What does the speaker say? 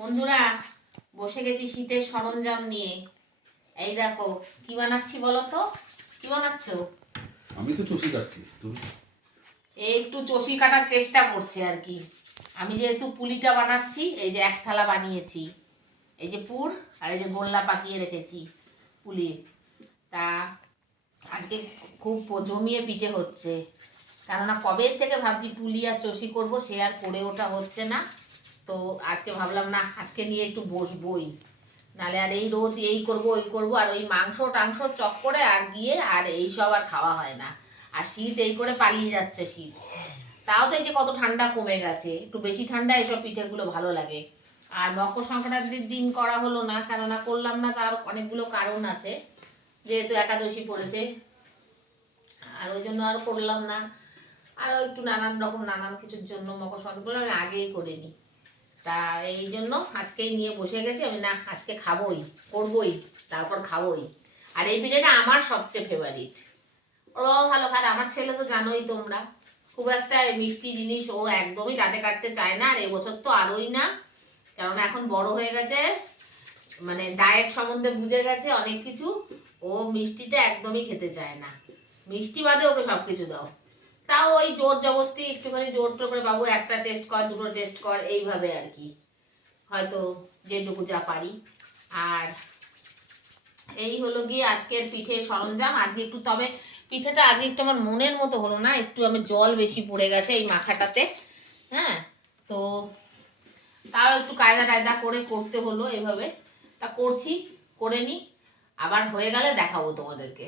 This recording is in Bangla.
বন্ধুরা, বসে গেছি শীতের সরঞ্জাম নিয়ে। এই দেখো কি বানাচ্ছি বলো তো, কি বানাচ্ছ? আমি তো চষি কাটছি, তুমি? একটু চষি কাটার চেষ্টা করছে আর কি। আমি যেহেতু পুলিটা বানাচ্ছি, এই যে এক থালা বানিয়েছি, এই যে পুর আর এই যে গোল্লা পাকিয়ে রেখেছি পুলি। তা আজকে খুব জমিয়ে পিঠে হচ্ছে, কেননা কবে থেকে ভাবছি পুলি আর চষি করবো, সে আর করে ওঠা হচ্ছে না। তো আজকে ভাবলাম না, আজকে নিয়ে একটু বসবোই, নালে আর এই রোজ এই করব ওই করব, আর ওই মাংস টাংস চক করে আর গিয়ে আর এই সব আর খাওয়া হয় না। আর শীত এই করে পালিয়ে যাচ্ছে শীত। তাও তো এই যে কত ঠান্ডা কমে গেছে, একটু বেশি ঠান্ডা এইসব পিঠেগুলো ভালো লাগে। আর মকর সংক্রান্তির দিন করা হলো না, কেননা করলাম না তার অনেকগুলো কারণ আছে, যেহেতু একাদশী পড়েছে, আর ওই জন্য আর করলাম না। আরও একটু নানান রকম নানান কিছুর জন্য মকর সংক্রান্তিগুলো আমি আগেই করে নিই। তা এই জন্য আজকেই নিয়ে বসে গেছি আমি, না আজকে খাবোই, করবোই, তারপর খাবোই। আর এই পিঠেটা আমার সবচেয়ে ফেভারিট। ওরাও ভালো খায়, আমার ছেলে তো জানোই তোমরা, খুব একটা মিষ্টি জিনিস ও একদমই দাঁতে কাটতে চায় না। আর এবছর তো আরোই না, কারণ এখন বড় হয়ে গেছে, মানে ডায়েট সম্বন্ধে বুঝে গেছে অনেক কিছু। ও মিষ্টিটা একদমই খেতে চায় না, মিষ্টি বাদে ওকে সব কিছু দাও। তাও ওই জোর জবরদস্তি একটুখানি জোর টোর করে, বাবু একটা টেস্ট কর, দুটো টেস্ট কর, এইভাবে আর কি, হয়তো যেটুকু যা পারি। আর এই হলো গিয়ে আজকের পিঠের সরঞ্জাম। আজকে একটু, তবে পিঠেটা আজকে একটু আমার মনের মতো হলো না, একটু আমি জল বেশি পড়ে গেছে এই মাখাটাতে। হ্যাঁ, তো তাও একটু কায়দা টায়দা করে করতে হলো এভাবে। তা করছি, করে নি, আবার হয়ে গেলে দেখাবো তোমাদেরকে।